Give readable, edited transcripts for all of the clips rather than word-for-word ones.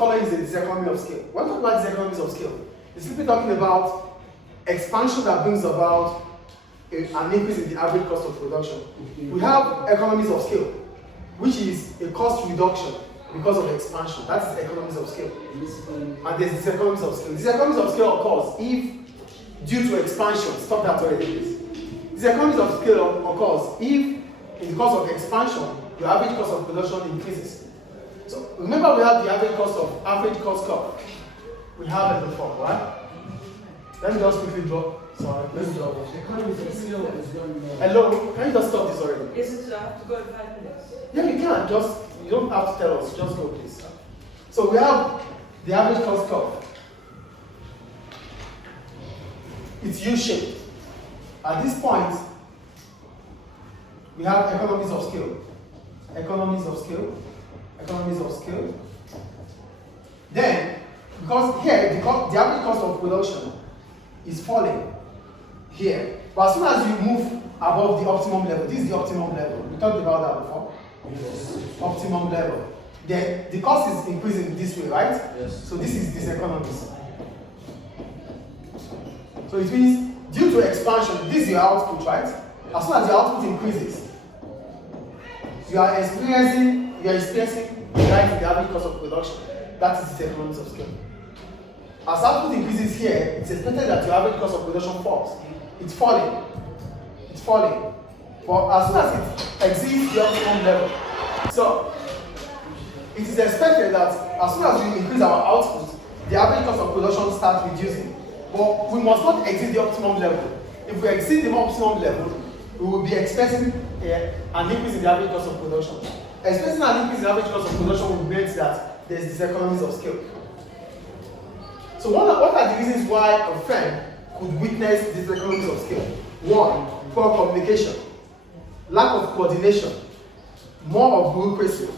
following is a diseconomy of scale. When we talk about diseconomies of scale, it's simply talking about expansion that brings about an increase in the average cost of production. We have economies of scale, which is a cost reduction because of expansion. That is economies of scale. And there's diseconomies of scale. Diseconomies of scale occurs if, due to expansion, stop that already, please. Diseconomies of scale occurs if, in the course of expansion, your average cost of production increases. So remember, we have the average cost curve. We have it before, right? Let me just quickly draw. Sorry, let's draw. Hello, can you just stop this already? Is it I have to go in 5 minutes? Yeah, you can. You don't have to tell us. Just go, please. So we have the average cost curve. It's U-shaped. At this point, we have economies of scale. Economies of scale. Economies of scale. Then, because here, the average cost of production is falling here. But as soon as you move above the optimum level, this is the optimum level. We talked about that before. Yes. Optimum level. Then the cost is increasing this way, right? Yes. So this is diseconomies. So it means due to expansion, this is your output, right? As soon as your output increases, you are experiencing a rise in the average cost of production. That is the economies of scale. As output increases here, it's expected that your average cost of production falls. It's falling. It's falling. But as soon as it exceeds the optimum level, so it is expected that as soon as we increase our output, the average cost of production starts reducing. But we must not exceed the optimum level. If we exceed the optimum level, we will be expecting an increase in the average cost of production. Expecting an increase in the average cost of production will mean that there is diseconomies of scale. So what are the reasons why a firm could witness diseconomies of scale? One, poor communication, lack of coordination, more of bureaucracy.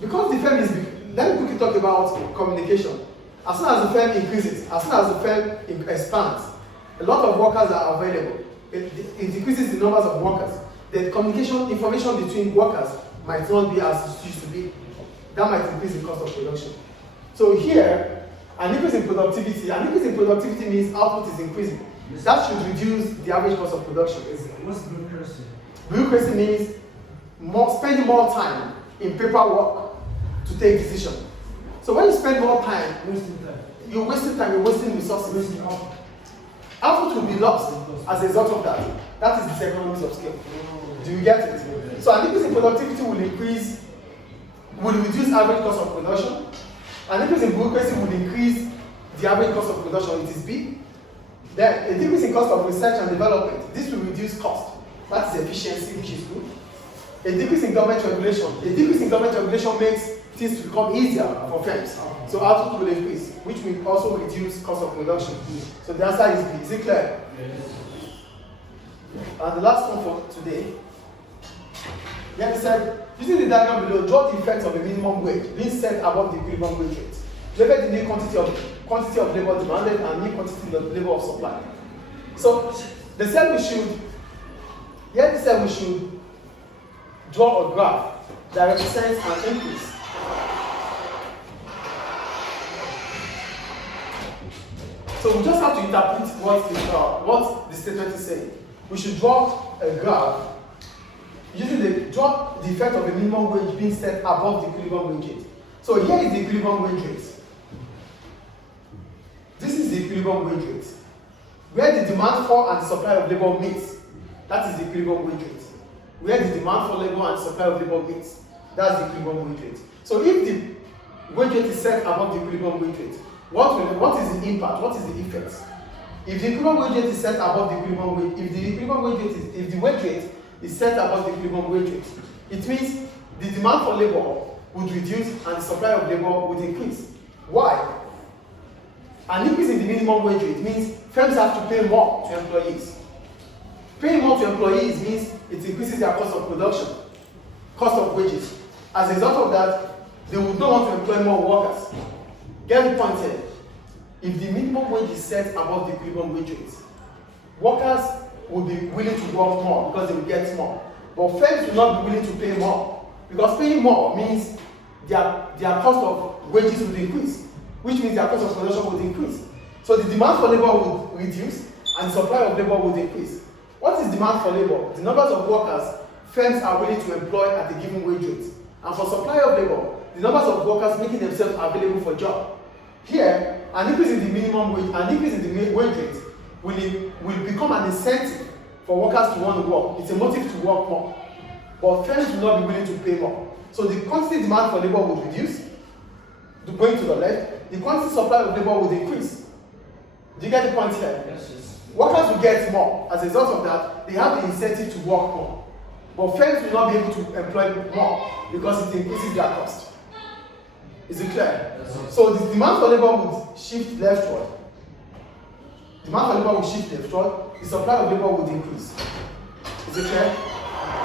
Because the firm is big, let me quickly talk about communication. As soon as the firm increases, as soon as the firm expands, a lot of workers are available. It increases the numbers of workers. The communication, information between workers might not be as it used to be. That might increase the cost of production. So here, an increase in productivity means output is increasing. That should reduce the average cost of production. What's bureaucracy? Bureaucracy means spending more time in paperwork to take decisions. So when you spend more time, you're wasting time, you're wasting resources. Output will be lost as a result of that. That is the economies of scale. Do you get it? So an increase in productivity will reduce average cost of production. An increase in bureaucracy will increase the average cost of production, it is B. Then a decrease in cost of research and development. This will reduce cost. That is efficiency, which is good. A decrease in government regulation. A decrease in government regulation makes things to become easier for firms. So output will increase, which will also reduce cost of production. So the answer is B. Is it clear? Yes. And the last one for today. Then we said, using the diagram below, draw the effects of a minimum wage being set above the equilibrium wage rate. Label the new quantity of labor demanded and new quantity of labor of supply. So they said we should draw a graph that represents an increase. So we just have to interpret what the statement is saying. We should draw a graph draw the effect of a minimum wage being set above the equilibrium wage rate. So here is the equilibrium wage rate. This is the equilibrium wage rate. Where the demand for and the supply of labor meets, that is the equilibrium wage rate. Where the demand for labor and supply of labor meets, that's the equilibrium wage rate. So if the wage rate is set above the equilibrium wage rate, what is the impact? What is the effect? If the equilibrium wage rate is set above the equilibrium wage, if the wage rate is set above the equilibrium wage rate, it means the demand for labor would reduce and the supply of labor would increase. Why? An increase in the minimum wage rate means firms have to pay more to employees. Paying more to employees means it increases their cost of production, cost of wages. As a result of that, they would not want to employ more workers. Get the point here. If the minimum wage is set above the equilibrium wage rate, workers will be willing to work more because they will get more. But firms will not be willing to pay more because paying more means their cost of wages would increase, which means their cost of production would increase. So the demand for labor would reduce and the supply of labor would increase. What is demand for labor? The numbers of workers firms are willing to employ at a given wage rate. And for supply of labor, the numbers of workers making themselves available for job. Here, an increase in the minimum wage, an increase in the wage rate will become an incentive for workers to want to work. It's a motive to work more. But firms will not be willing to pay more. So the quantity demand for labor will reduce, going to the left. The quantity supply of labor will increase. Do you get the point here? Yes. Workers will get more. As a result of that, they have the incentive to work more. But firms will not be able to employ more because it increases their cost. Is it clear? Yes. So the demand for labor would shift leftward. Demand for labor will shift leftward. The supply of labor would increase. Is it clear?